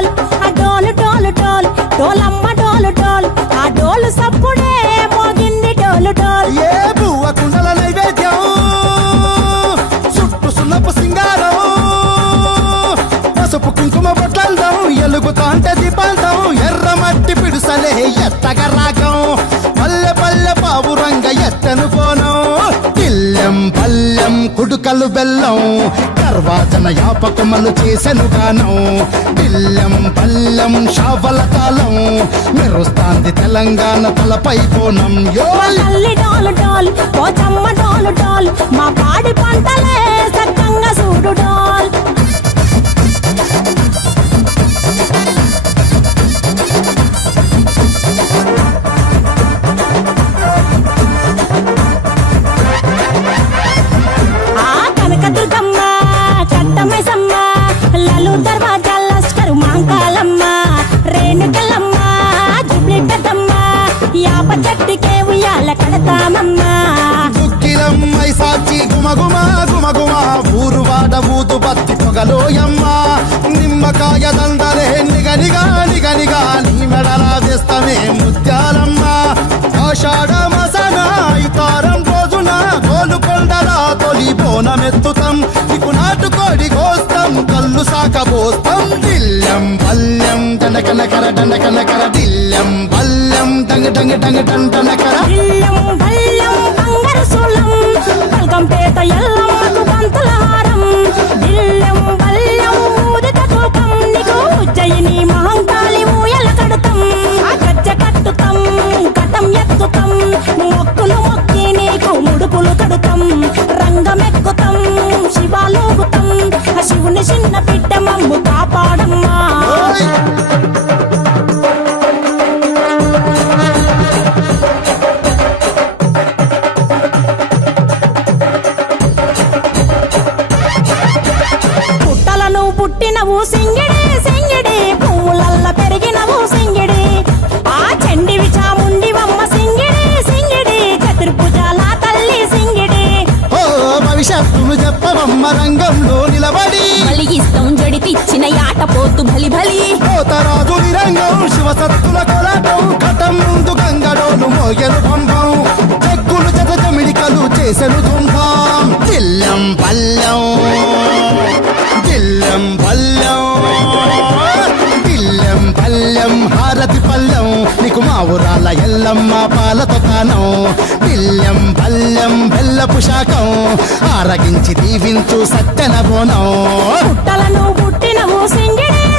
డోలు డోల్ ఆ డోలు డోలు డోల్ డోలమ్మ డోలు డోల్ ఆ డోలు సప్పుడే కుడుకలు బెల్లం కర్వాచన యాపకమలు చేసెను గానం పిల్లెం పల్లెం షావల కాలం మెరుస్తాంది తెలంగాణ తలపై పోచమ్మ డోలు డోల్ మా పాడి పంటలే లలు దర్వాజాల లస్కరు మాంకాలమ్మ రేణుకలమ్మ జుబ్లి పెద్దమ్మ యాప చెట్టుకే ఉయ్యాల కడతామమ్మ దుక్కిలమ్మై సాచి గుమగుమ గుమగుమ ఊరు వాడ ఊతు పత్తి పొగలోయమ్మ. నిమ్మకాయ దండలే నిగనిగా నిగనిగా నీ మెడలా వేస్తామే ముత్యాలమ్మ. ఆషాఢ మసన ఇతారం రోజున గోలుకొండల తొలి బోనమెత్తుతాం కోస్తాం కళ్ళు సాకబోస్తాం దిల్లం పల్లెం దండకనకర దండకనకర దిల్లం పల్లెం డంగ డంగ డంగ కర. దిల్లం బల్లం బంగారు సోలం. చిన్న బిడ్డ మమ్ము కాపాడమ్మా. పుట్టలను పుట్టినవు సింగిడే పోతు బలి బలి కోతరాజు నిరంగం శివసత్తుల కొలాటం కటం ముందు గంగడోలు మోయను పంపం. చెక్కులు జత జమిడికలు చేసెను తుంటాం దిల్లం పల్లెం దిల్లం పల్లెం దిల్లం పల్లెం హారతి పల్లెం నీకు మా ఊరాల ఎల్లమ్మ పాలతో కానం దిల్లం పల్లెం బెల్లపు శాఖం ఆరగించి దీవించు సత్తెన బోనం. పుట్టలను పుట్టినవు